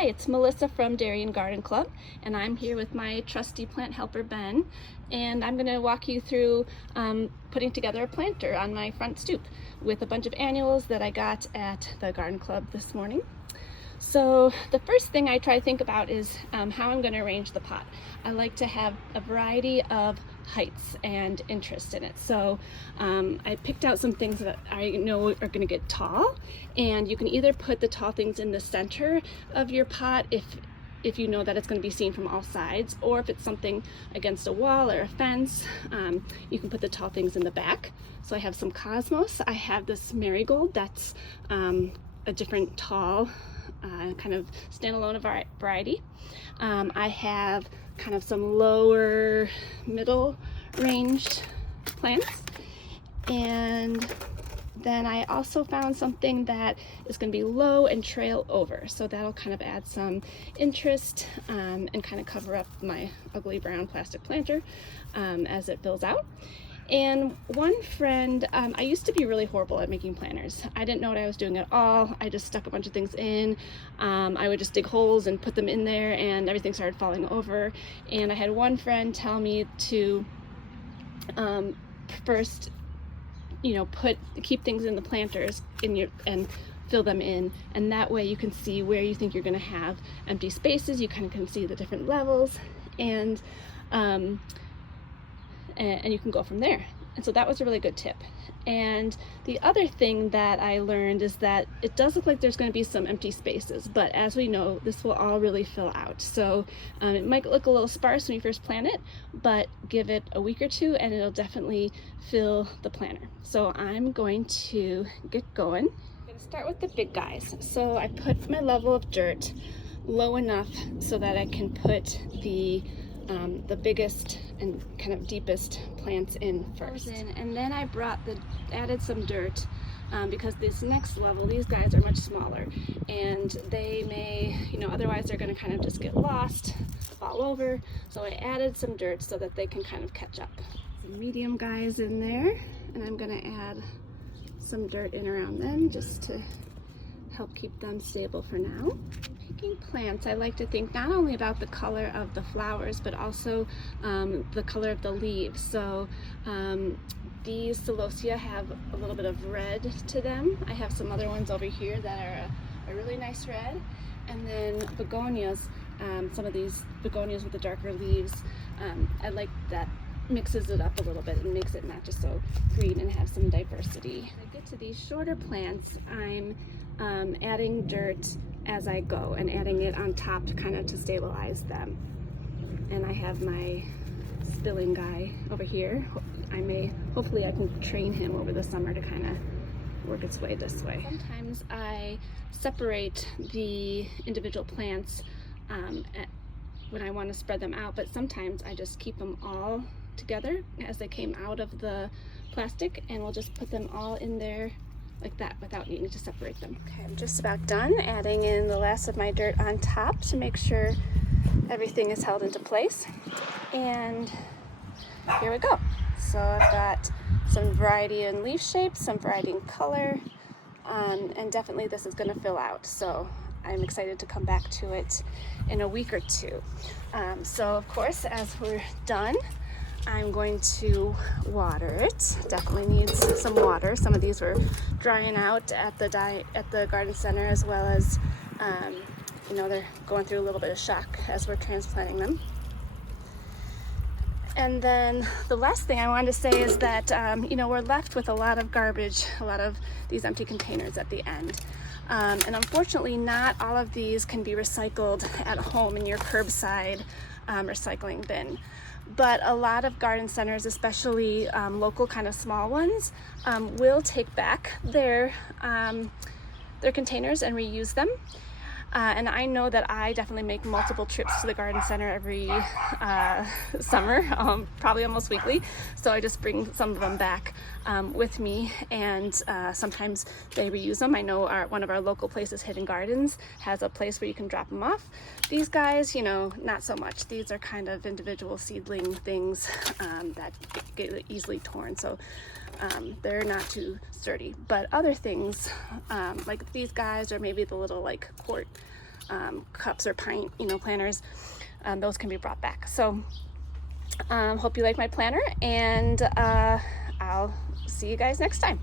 Hi, it's Melissa from Darien Garden Club, and I'm here with my trusty plant helper Ben, and I'm going to walk you through putting together a planter on my front stoop with a bunch of annuals that I got at the garden club this morning. So the first thing I try to think about is how I'm going to arrange the pot. I like to have a variety of heights and interest in it. So I picked out some things that I know are going to get tall, and you can either put the tall things in the center of your pot if you know that it's going to be seen from all sides, or if it's something against a wall or a fence, you can put the tall things in the back. So I have some cosmos. I have this marigold that's a different tall kind of standalone variety. I have kind of some lower middle ranged plants, and then I also found something that is going to be low and trail over, so that'll kind of add some interest and kind of cover up my ugly brown plastic planter as it fills out. And one friend, I used to be really horrible at making planters. I didn't know what I was doing at all. I just stuck a bunch of things in. I would just dig holes and put them in there, and everything started falling over. And I had one friend tell me to first, keep things in the planters and fill them in, and that way you can see where you think you're going to have empty spaces. You kind of can see the different levels, and you can go from there. And so that was a really good tip. And the other thing that I learned is that it does look like there's going to be some empty spaces, but as we know, this will all really fill out. So it might look a little sparse when you first plant it, but give it a week or two and it'll definitely fill the planter. So I'm going to get going. I'm going to start with the big guys. So I put my level of dirt low enough so that I can put the biggest and kind of deepest plants in first. And then I added some dirt because this next level, these guys are much smaller, and they may, otherwise they're going to kind of just get lost, fall over. So I added some dirt so that they can kind of catch up. Some medium guys in there, and I'm going to add some dirt in around them just to help keep them stable for now. Picking plants, I like to think not only about the color of the flowers, but also the color of the leaves. So these celosia have a little bit of red to them. I have some other ones over here that are a really nice red. And then begonias, some of these begonias with the darker leaves, I like that mixes it up a little bit and makes it not just so green and have some diversity. When I get to these shorter plants, I'm adding dirt as I go and adding it on top to stabilize them. And I have my spilling guy over here. Hopefully I can train him over the summer to kind of work its way this way. Sometimes I separate the individual plants when I want to spread them out, but sometimes I just keep them all together as they came out of the plastic, and we'll just put them all in there like that without needing to separate them. Okay, I'm just about done adding in the last of my dirt on top to make sure everything is held into place. And here we go. So I've got some variety in leaf shape, some variety in color, and definitely this is going to fill out. So I'm excited to come back to it in a week or two. So of course, as we're done, I'm going to water it. Definitely needs some water. Some of these were drying out at the garden center, as well as they're going through a little bit of shock as we're transplanting them. And then the last thing I wanted to say is that we're left with a lot of garbage, a lot of these empty containers at the end. And unfortunately, not all of these can be recycled at home in your curbside recycling bin. But a lot of garden centers, especially local kind of small ones, will take back their containers and reuse them. And I know that I definitely make multiple trips to the garden center every summer, probably almost weekly. So I just bring some of them back with me, and sometimes they reuse them. I know one of our local places, Hidden Gardens, has a place where you can drop them off. These guys, not so much. These are kind of individual seedling things that get easily torn. So they're not too sturdy. But other things, like these guys, or maybe the little quart cups or pint, planners, those can be brought back. So hope you like my planner, and I'll see you guys next time.